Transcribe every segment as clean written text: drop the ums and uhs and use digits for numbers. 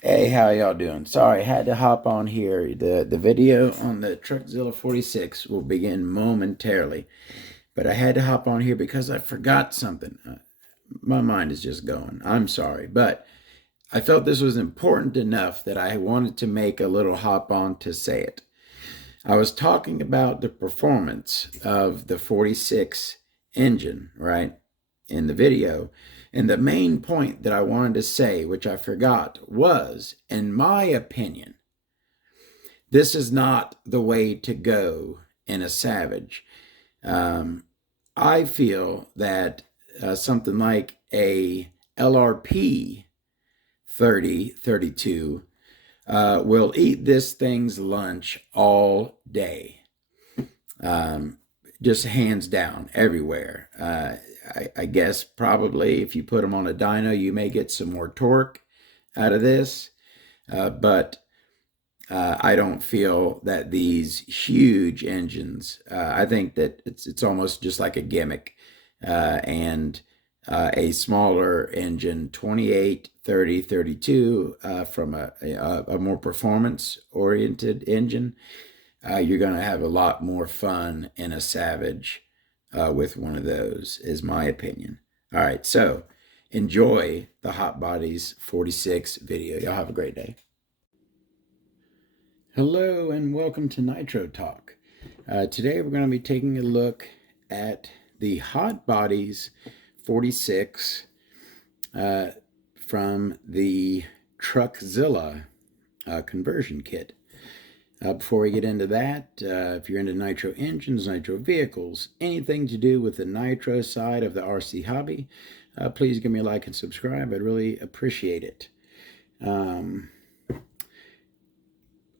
Hey, how y'all doing? Sorry, had to hop on here. The video on the Truckzilla 46 will begin momentarily, but I had to hop on here because I forgot something. My mind is just going. I'm sorry, but I felt this was important enough that I wanted to make a little hop on to say it. I was talking about the performance of the 46 engine, right, in the video. And the main point that I wanted to say, which I forgot, was, in my opinion, this is not the way to go in a Savage. Um, I feel that something like a LRP 3032 will eat this thing's lunch all day. Um, just hands down everywhere. I guess probably if you put them on a dyno, you may get some more torque out of this. But I don't feel that these huge engines. I think that it's almost just like a gimmick, and a smaller engine, 28, 30, 32, from a more performance oriented engine. You're going to have a lot more fun in a Savage with one of those, is my opinion. All right, so enjoy the Hot Bodies 46 video. Y'all have a great day. Hello and welcome to Nitro Talk. Today we're going to be taking a look at the Hot Bodies 46 from the Truckzilla conversion kit. Before we get into that, if you're into nitro engines, nitro vehicles, anything to do with the nitro side of the RC hobby, please give me a like and subscribe. I'd really appreciate it.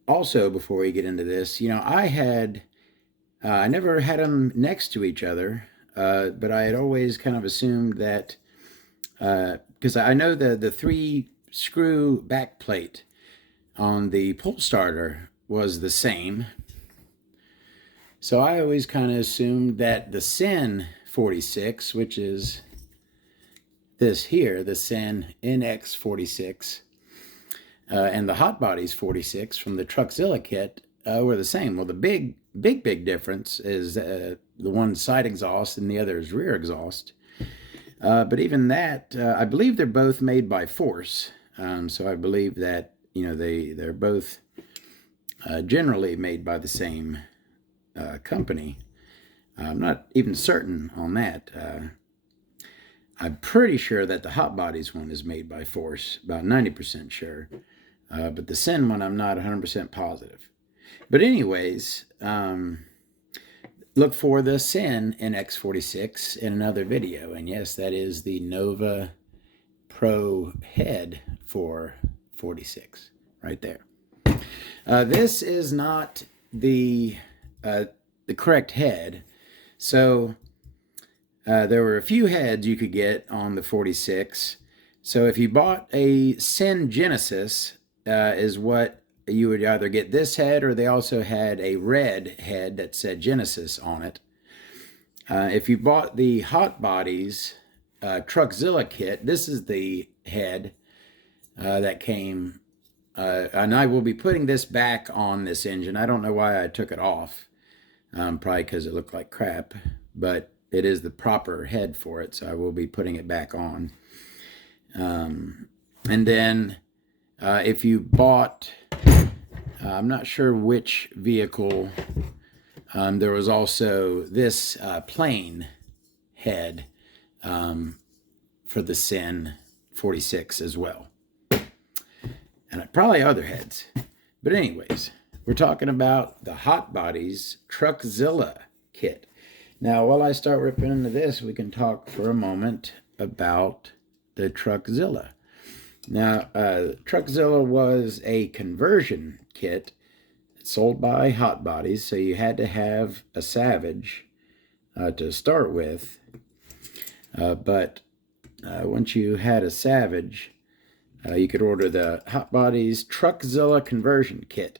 Also, before we get into this, I never had them next to each other, but I had always kind of assumed that, because I know the three screw back plate on the pull starter was the same. So I always kind of assumed that the Sin 46, which is this here, the Sin NX 46, and the Hot Bodies 46 from the Truckzilla kit were the same. Well, the big difference is the one's side exhaust and the other is rear exhaust. But even that, I believe they're both made by Force. So I believe that they're both generally made by the same company. I'm not even certain on that. I'm pretty sure that the Hot Bodies one is made by Force, about 90% sure. But the Sin one, I'm not 100% positive. But anyways, look for the Sin NX46 in another video. And yes, that is the Nova Pro head for 46 right there. This is not the correct head. So there were a few heads you could get on the 46. So if you bought a Sin Genesis, is what you would either get this head, or they also had a red head that said Genesis on it. If you bought the Hot Bodies Truckzilla kit, this is the head that came. And I will be putting this back on this engine. I don't know why I took it off. Probably because it looked like crap, but it is the proper head for it, so I will be putting it back on. And then if you bought, I'm not sure which vehicle, there was also this plain head for the Sin 46 as well. And probably other heads. But anyways, we're talking about the Hot Bodies Truckzilla kit. Now, while I start ripping into this, we can talk for a moment about the Truckzilla. Now, Truckzilla was a conversion kit sold by Hot Bodies, so you had to have a Savage to start with. But once you had a Savage, you could order the Hot Bodies Truckzilla conversion kit.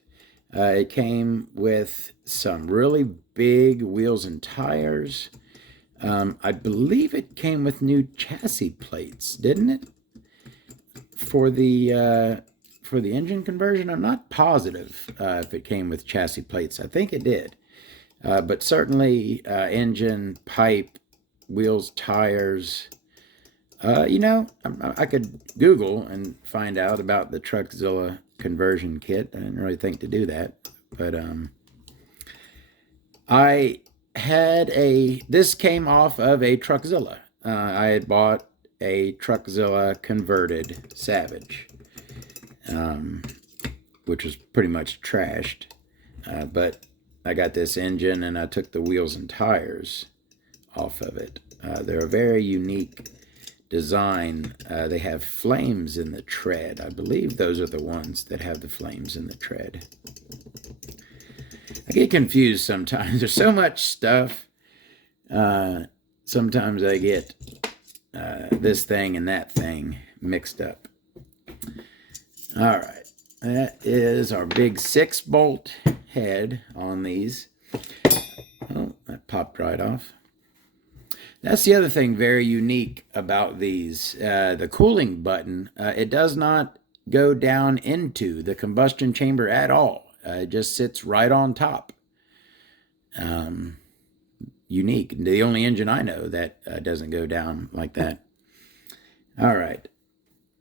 It came with some really big wheels and tires. I believe it came with new chassis plates, didn't it? For the for the engine conversion. I'm not positive if it came with chassis plates. I think it did. But certainly engine, pipe, wheels, tires. I could Google and find out about the Truckzilla conversion kit. I didn't really think to do that. But this came off of a Truckzilla. I had bought a Truckzilla converted Savage, which was pretty much trashed. But I got this engine and I took the wheels and tires off of it. They're a very unique design. They have flames in the tread. I believe those are the ones that have the flames in the tread. I get confused sometimes. There's so much stuff. Sometimes I get this thing and that thing mixed up. All right. That is our big 6-bolt head on these. Oh, that popped right off. That's the other thing very unique about these. The cooling button, it does not go down into the combustion chamber at all. It just sits right on top. Unique. The only engine I know that doesn't go down like that. All right.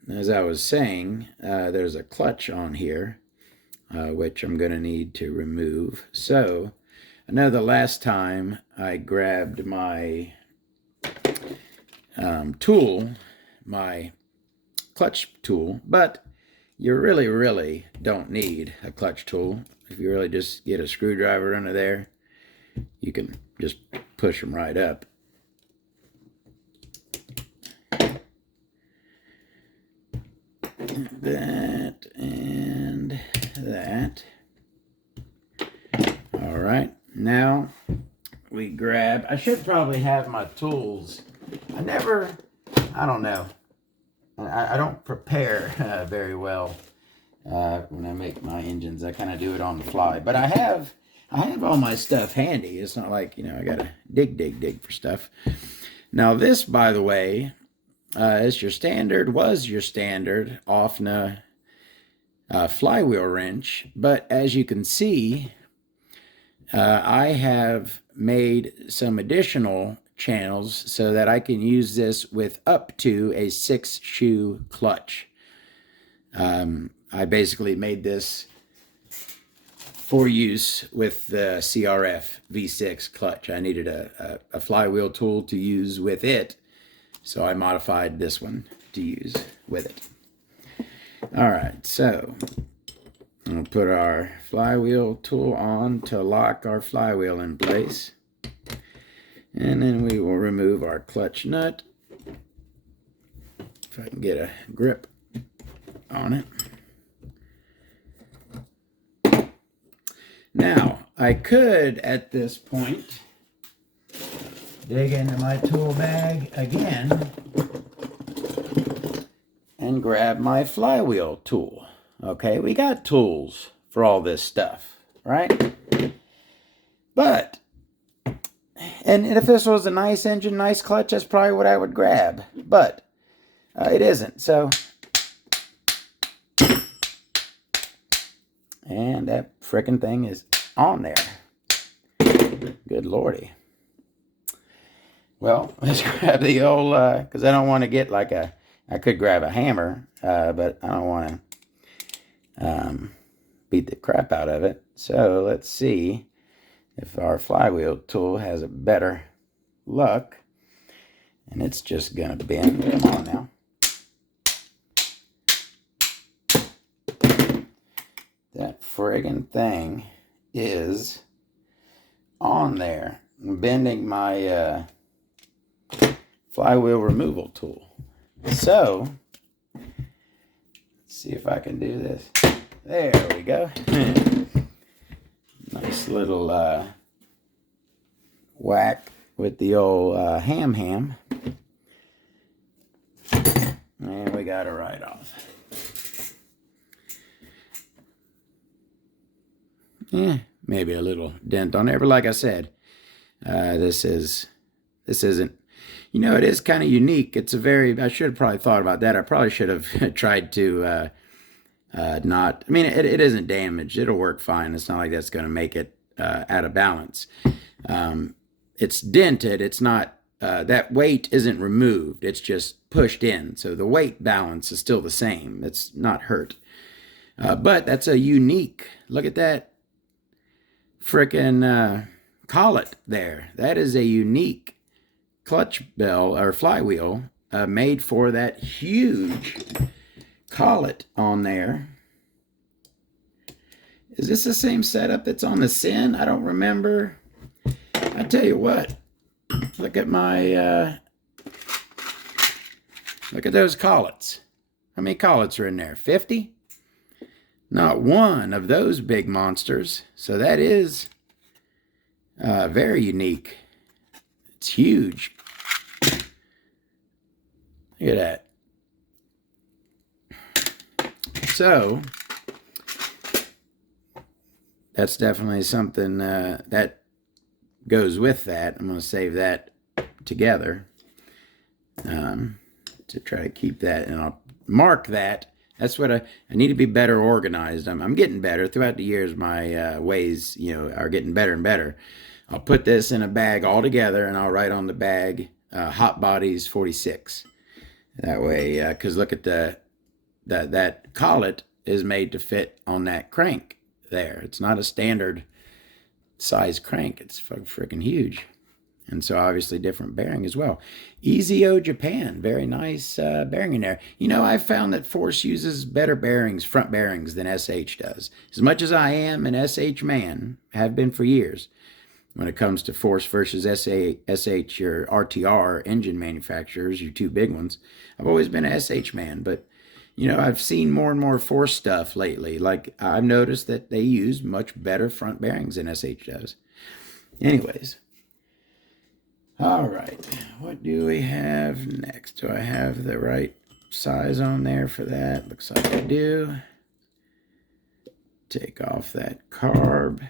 As I was saying, there's a clutch on here, which I'm going to need to remove. So I know the last time I grabbed my tool, my clutch tool, but you really don't need a clutch tool. If you really just get a screwdriver under there, you can just push them right up. That and that. All right, now we grab, I should probably have my tools. I don't know. I don't prepare very well when I make my engines. I kind of do it on the fly. But I have all my stuff handy. It's not like, I got to dig for stuff. Now this, by the way, was your standard OFNA flywheel wrench. But as you can see, I have made some additional channels so that I can use this with up to a 6-shoe clutch. I basically made this for use with the CRF V6 clutch. I needed a flywheel tool to use with it, so I modified this one to use with it. All right, so we'll put our flywheel tool on to lock our flywheel in place. And then we will remove our clutch nut. If I can get a grip on it. Now, I could, at this point, dig into my tool bag again and grab my flywheel tool. Okay, we got tools for all this stuff, right? But, and if this was a nice engine, nice clutch, that's probably what I would grab. But it isn't, so. And that frickin' thing is on there. Good lordy. Well, let's grab the old, because I don't want to get like I could grab a hammer, but I don't want to beat the crap out of it. So let's see if our flywheel tool has a better luck. And it's just going to bend. Come on now. That friggin' thing is on there. I'm bending my flywheel removal tool. So, let's see if I can do this. There we go. Nice little whack with the old ham. And we got it right off. Yeah, maybe a little dent on there, but like I said, this isn't, it is kind of unique. It's I should have probably thought about that. I probably should have tried to Not, I mean, it isn't damaged. It'll work fine. It's not like that's going to make it out of balance. It's dented. It's not, that weight isn't removed. It's just pushed in. So the weight balance is still the same. It's not hurt. But that's a unique, look at that frickin' collet there. That is a unique clutch bell or flywheel made for that huge collet on there. Is this the same setup that's on the Sin? I don't remember. I tell you what, look at my, look at those collets. How many collets are in there? 50? Not one of those big monsters. So that is very unique. It's huge. Look at that. So that's definitely something that goes with that. I'm going to save that together to try to keep that, and I'll mark that. That's what I need to be better organized. I'm getting better throughout the years. My ways, are getting better and better. I'll put this in a bag all together, and I'll write on the bag Hot Bodies 46. That way, because look at that collet is made to fit on that crank there. It's not a standard size crank. It's freaking huge. And so obviously different bearing as well. EZO Japan, very nice bearing in there. I've found that Force uses better bearings, front bearings, than SH does. As much as I am an SH man, have been for years, when it comes to Force versus SH or RTR engine manufacturers, your two big ones, I've always been a SH man. But, I've seen more and more Force stuff lately. Like, I've noticed that they use much better front bearings than SH does. Anyways. All right, what do we have next? Do I have the right size on there for that? Looks like I do. Take off that carb.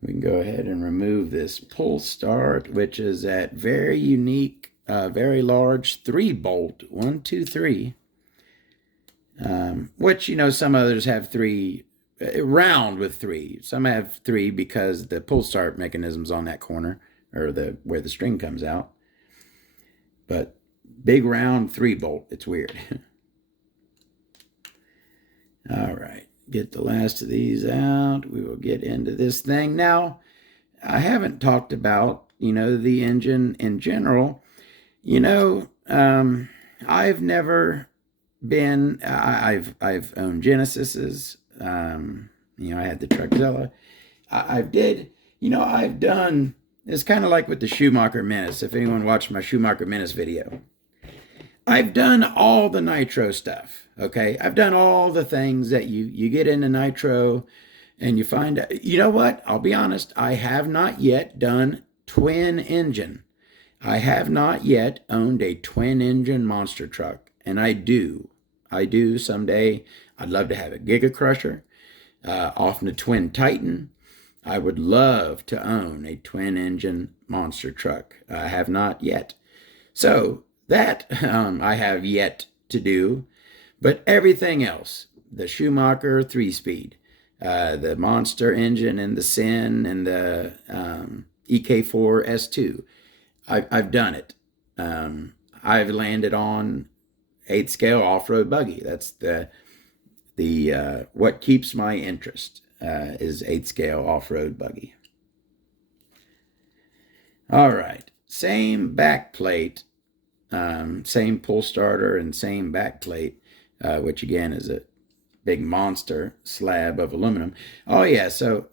We can go ahead and remove this pull start, which is that very unique, very large 3-bolt, 1, 2, 3. Which, some others have 3, round with 3. Some have 3 because the pull start mechanism's on that corner, or where the string comes out. But big round 3-bolt, it's weird. All right, get the last of these out. We will get into this thing. Now, I haven't talked about, the engine in general. I've never been, I've owned Genesises. I had the Truckzilla. I've done, it's kind of like with the Schumacher Menace, if anyone watched my Schumacher Menace video. I've done all the Nitro stuff, okay? I've done all the things that you get into Nitro and you find out. You know what? I'll be honest. I have not yet done twin engine. I have not yet owned a twin engine monster truck, and I do. I do someday. I'd love to have a Giga Crusher, often a Twin Titan. I would love to own a twin engine monster truck. I have not yet. So that I have yet to do. But everything else, the Schumacher 3-speed, the monster engine and the Sin and the EK4 S2, I've done it. I've landed on 8th scale off-road buggy. That's the what keeps my interest. Is 8th scale off-road buggy. All right, same back plate, same pull starter and same back plate, which again is a big monster slab of aluminum. Oh yeah, so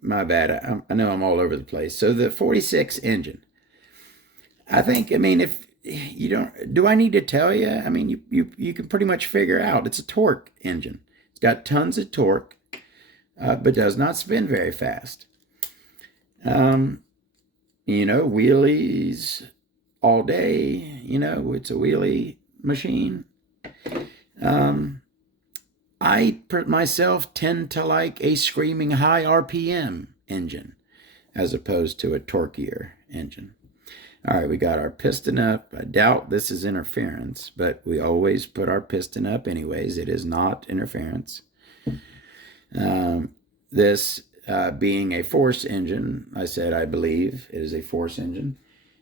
my bad, I know I'm all over the place. So the 46 engine, if you don't, do I need to tell you? You can pretty much figure out it's a torque engine. It's got tons of torque. But does not spin very fast. Wheelies all day. It's a wheelie machine. I myself tend to like a screaming high RPM engine as opposed to a torquier engine. All right, we got our piston up. I doubt this is interference, but we always put our piston up anyways. It is not interference. This being a force engine, I said I believe it is a force engine.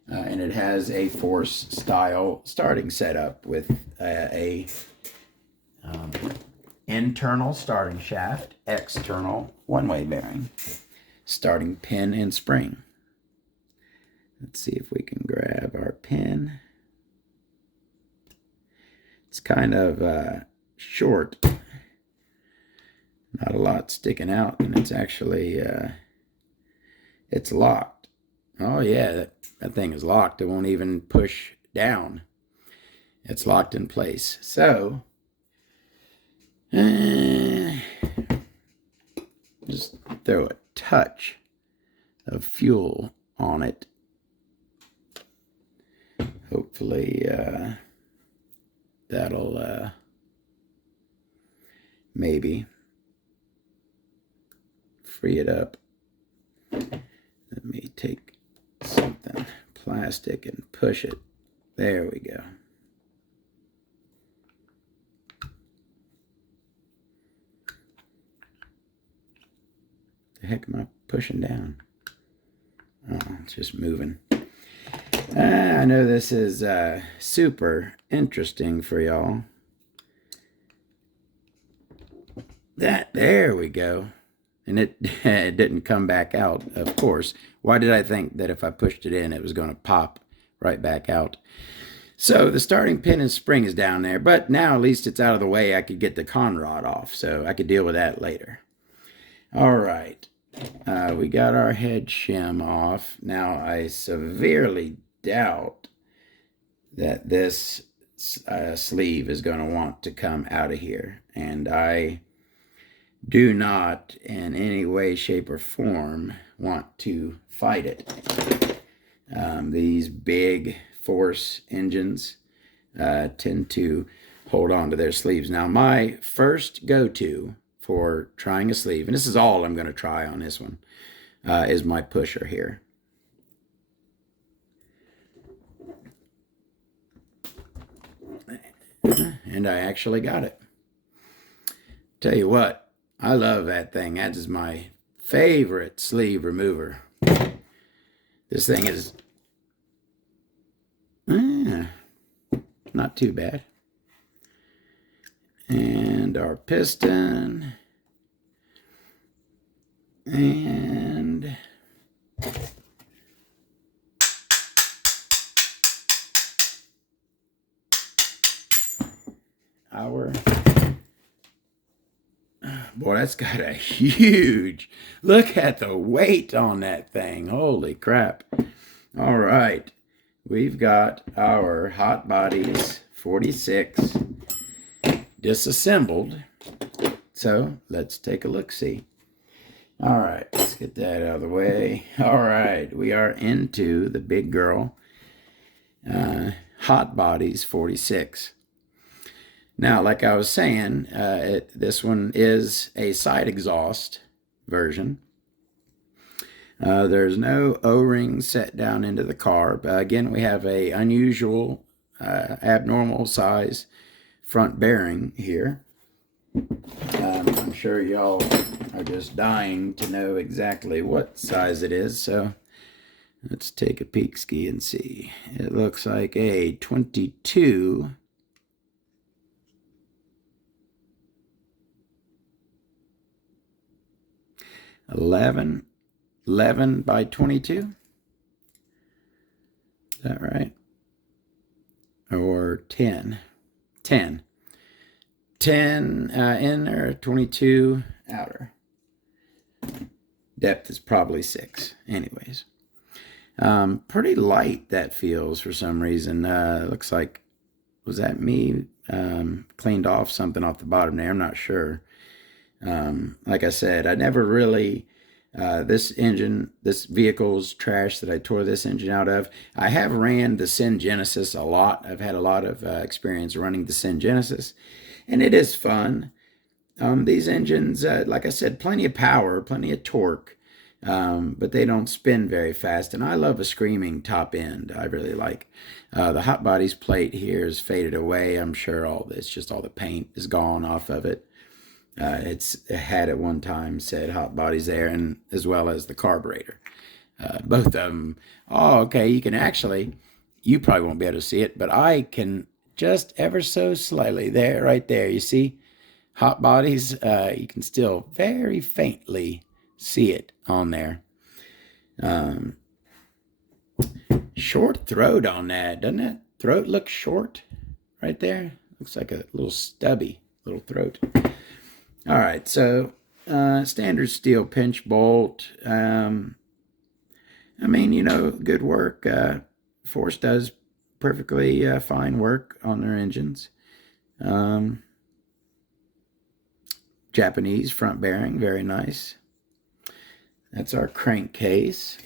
And it has a force style starting setup with a internal starting shaft, external one-way bearing, starting pin and spring. Let's see if we can grab our pin. It's kind of short, not a lot sticking out, and it's actually it's locked. Oh yeah, that thing is locked. It won't even push down. It's locked in place. So just throw a touch of fuel on it. Hopefully that'll maybe free it up. Let me take something plastic and push it. There we go. The heck am I pushing down? Oh, it's just moving. I know this is super interesting for y'all. There we go. And it didn't come back out, of course. Why did I think that if I pushed it in, it was going to pop right back out? So the starting pin and spring is down there, but now at least it's out of the way. I could get the con rod off, so I could deal with that later. All right. We got our head shim off. Now I severely doubt that this sleeve is going to want to come out of here, and I do not in any way, shape, or form want to fight it. These big force engines tend to hold on to their sleeves. Now my first go-to for trying a sleeve, and this is all I'm going to try on this one, is my pusher here. And I actually got it. Tell you what, I love that thing. That is my favorite sleeve remover. This thing is not too bad. And our piston. And our, boy, that's got a huge, look at the weight on that thing. Holy crap. All right, we've got our Hot Bodies 46 disassembled. So let's take a look-see. All right, let's get that out of the way. All right, we are into the big girl, Hot Bodies 46. Now, like I was saying, this one is a side exhaust version. There's no O-ring set down into the car. But again, we have a unusual, abnormal size front bearing here. I'm sure y'all are just dying to know exactly what size it is. So let's take a peek ski and see. It looks like a 22 11 by 22. Is that right? Or 10 inner, 22 outer. Depth is probably 6. Anyways, pretty light that feels for some reason. Looks like, was that me cleaned off something off the bottom there? I'm not sure. Like I said, I never really, this vehicle's trash that I tore this engine out of. I have ran the Genesis a lot. I've had a lot of experience running the Genesis, and it is fun. These engines, like I said, plenty of power, plenty of torque. but they don't spin very fast. And I love a screaming top end. I really like. The hot bodies plate here is faded away. I'm sure just all the paint is gone off of it. It had at one time said hot bodies there, and as well as the carburetor. Both of them. Oh, okay. You probably won't be able to see it, but I can just ever so slightly there, right there. You see, hot bodies. You can still very faintly see it on there. Um, Short throat on that, doesn't that throat look short right there? Looks like a little stubby little throat. All right, so standard steel pinch bolt. I mean, good work. Force does perfectly fine work on their engines. Japanese front bearing, very nice. That's our crankcase.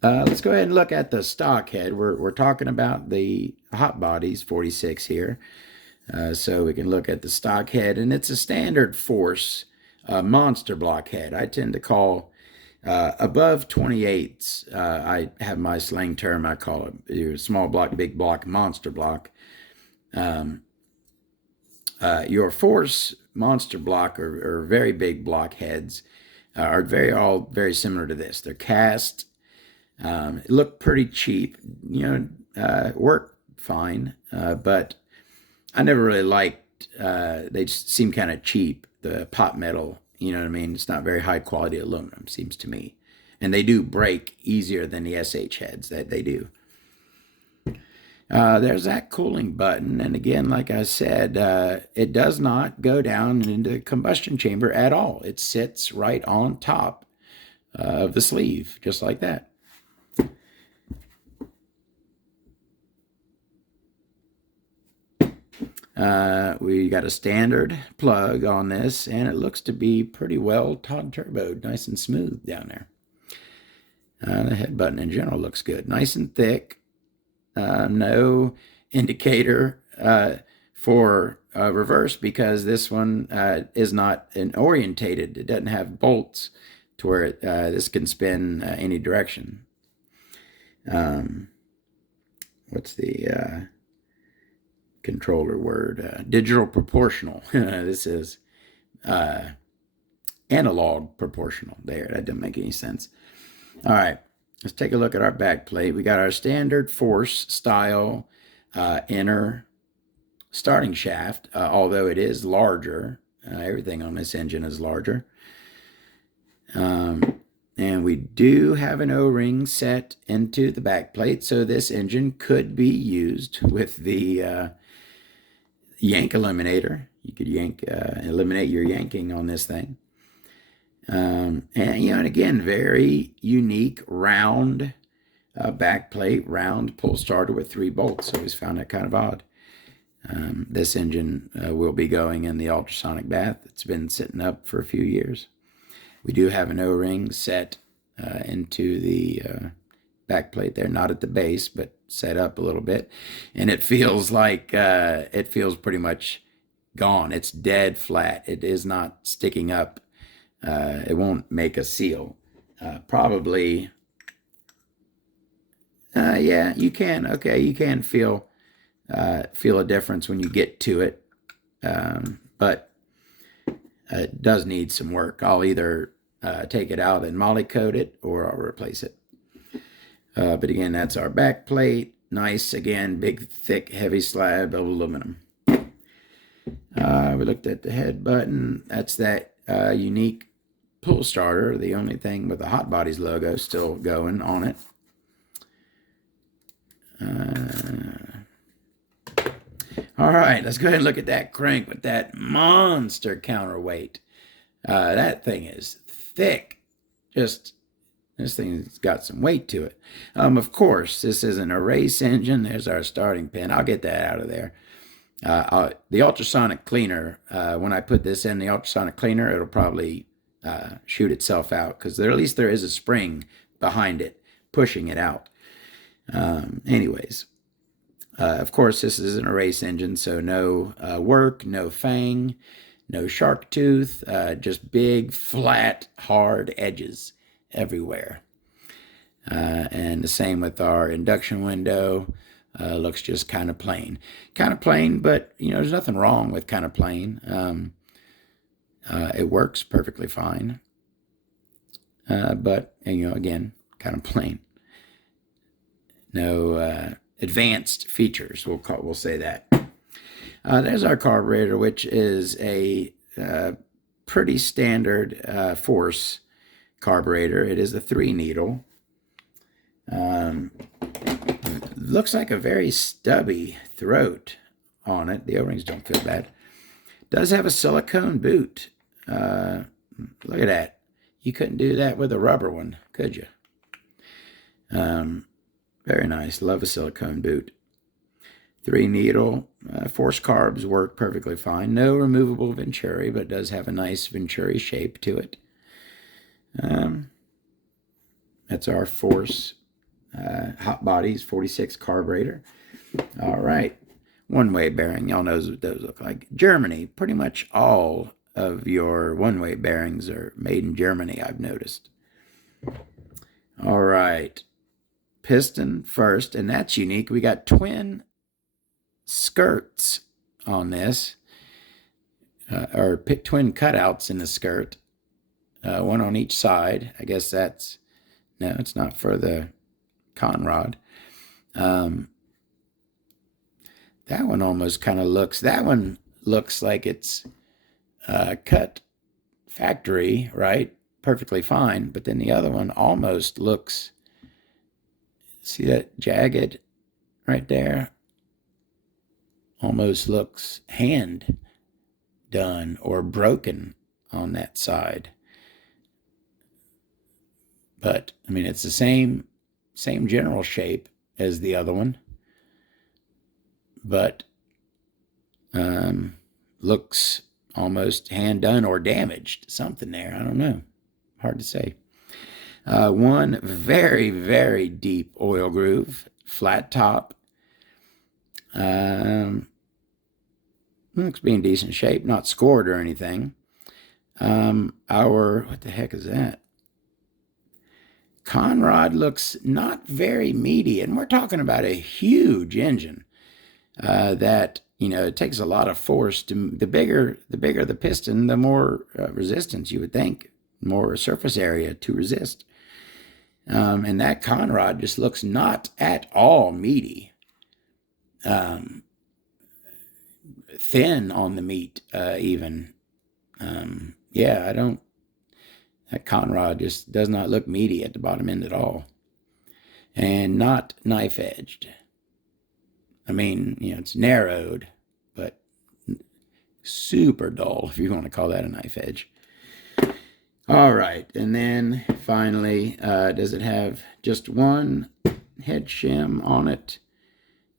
Let's go ahead and look at the stock head. We're talking about the hot bodies 46 here. So we can look at the stock head, and it's a standard force monster block head. I tend to call above 28s. I have my slang term. I call it small block, big block, monster block. Your force monster block or very big block heads are all very similar to this. They're cast. Look pretty cheap. Work fine, but I never really liked. They just seem kind of cheap. The pot metal, you know what I mean? It's not very high quality aluminum, seems to me, and they do break easier than the SH heads. That they do. There's that cooling button, and again, like I said, it does not go down into the combustion chamber at all. It sits right on top of the sleeve, just like that. We got a standard plug on this, and it looks to be pretty well turboed, nice and smooth down there. The head button in general looks good, nice and thick. No indicator for reverse because this one is not orientated. It doesn't have bolts to where this can spin any direction. What's the controller word? Digital proportional. This is analog proportional. There, that didn't make any sense. All right, let's take a look at our back plate. We got our standard force style inner starting shaft, although it is larger. Everything on this engine is larger. And we do have an O-ring set into the back plate, so this engine could be used with the yank eliminator. You could eliminate your yanking on this thing. And again, very unique round back plate, round pull starter with 3 bolts. I always found that kind of odd. This engine will be going in the ultrasonic bath. It's been sitting up for a few years. We do have an O-ring set into the back plate there, not at the base, but set up a little bit. And it feels like it feels pretty much gone. It's dead flat. It is not sticking up. It won't make a seal. Probably, yeah, you can. Okay, you can feel a difference when you get to it, but it does need some work. I'll either take it out and moly coat it, or I'll replace it. But again, that's our back plate. Nice, again, big, thick, heavy slab of aluminum. We looked at the head button. That's that unique pull starter, the only thing with the Hot Bodies logo still going on it. All right, let's go ahead and look at that crank with that monster counterweight. That thing is thick. This thing's got some weight to it. Of course, this isn't a race engine. There's our starting pin. I'll get that out of there. The ultrasonic cleaner, when I put this in the ultrasonic cleaner, it'll probably shoot itself out because at least there is a spring behind it pushing it out. Anyways, of course, this isn't a race engine, so no work, no fang, no shark tooth, just big, flat, hard edges. everywhere. And the same with our induction window. Looks just kind of plain. Kind of plain, but, there's nothing wrong with kind of plain. It works perfectly fine. But, again, kind of plain. No advanced features, we'll say that. There's our carburetor, which is a pretty standard force carburetor. It is a 3-needle. Looks like a very stubby throat on it. The O-rings don't feel bad. Does have a silicone boot. Look at that. You couldn't do that with a rubber one, could you? Very nice. Love a silicone boot. 3-needle. Force carbs work perfectly fine. No removable venturi, but does have a nice venturi shape to it. That's our force hot bodies 46 carburetor. All right. One-way bearing. Y'all knows what those look like. Germany. Pretty much all of your one-way bearings are made in Germany, I've noticed. All right. Piston first, and that's unique. We got twin skirts on this, or twin cutouts in the skirt, one on each side. I guess that's, no, it's not for the conrod. That one almost kind of looks, that one looks like it's cut factory, right? Perfectly fine. But then the other one almost looks, see that jagged right there? Almost looks hand done or broken on that side. But, I mean, it's the same general shape as the other one. But looks almost hand done or damaged. Something there. I don't know. Hard to say. One very, very deep oil groove. Flat top. Looks to be in decent shape. Not scored or anything. What the heck is that? Conrod looks not very meaty, and we're talking about a huge engine that, it takes a lot of force to, the bigger the piston, the more resistance you would think, more surface area to resist. And that Conrod just looks not at all meaty. Thin on the meat, even. That Conrod just does not look meaty at the bottom end at all. And not knife edged. I mean, it's narrowed, but super dull, if you want to call that a knife edge. All right, and then finally, does it have just one head shim on it?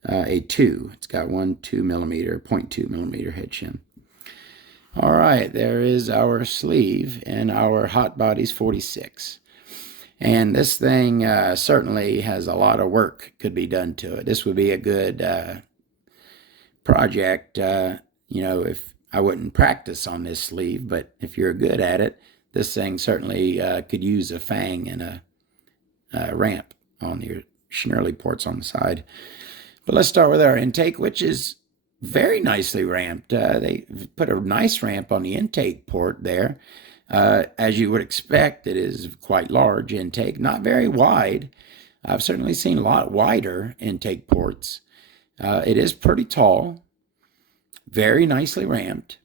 A 2. It's got 0.2 millimeter head shim. All right, there is our sleeve and our hot bodies 46. And this thing certainly has a lot of work could be done to it. This would be a good project, if I wouldn't practice on this sleeve, but if you're good at it, this thing certainly could use a fang and a ramp on your Schnurley ports on the side. But let's start with our intake, which is very nicely ramped. They put a nice ramp on the intake port there. As you would expect, it is quite large intake, not very wide. I've certainly seen a lot wider intake ports. It is pretty tall, very nicely ramped.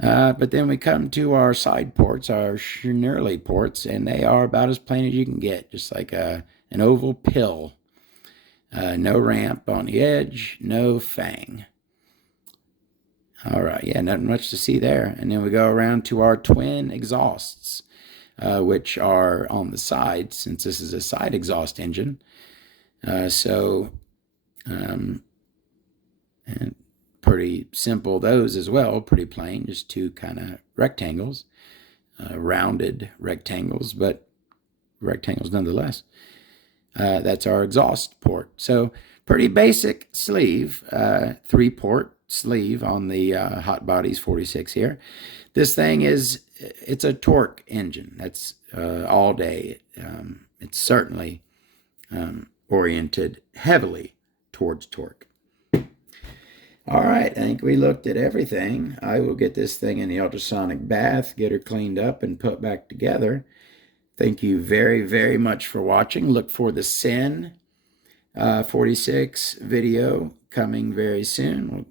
But then we come to our side ports, our Schnurley ports, and they are about as plain as you can get, just like an oval pill. No ramp on the edge, no fang. All right, yeah, nothing much to see there. And then we go around to our twin exhausts, which are on the side, since this is a side exhaust engine. And pretty simple those as well, pretty plain, just two kind of rectangles, rounded rectangles, but rectangles nonetheless. That's our exhaust port. So pretty basic sleeve, 3-port sleeve on the Hot Bodies 46 here. This thing it's a torque engine. That's all day. It's certainly oriented heavily towards torque. All right, I think we looked at everything. I will get this thing in the ultrasonic bath, get her cleaned up and put back together. Thank you very, very much for watching. Look for the Sin 46 video coming very soon.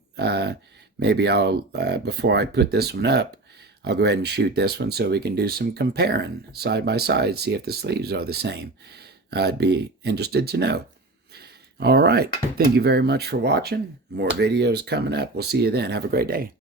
Maybe I'll, before I put this one up, I'll go ahead and shoot this one so we can do some comparing side by side, see if the sleeves are the same. I'd be interested to know. All right. Thank you very much for watching. More videos coming up. We'll see you then. Have a great day.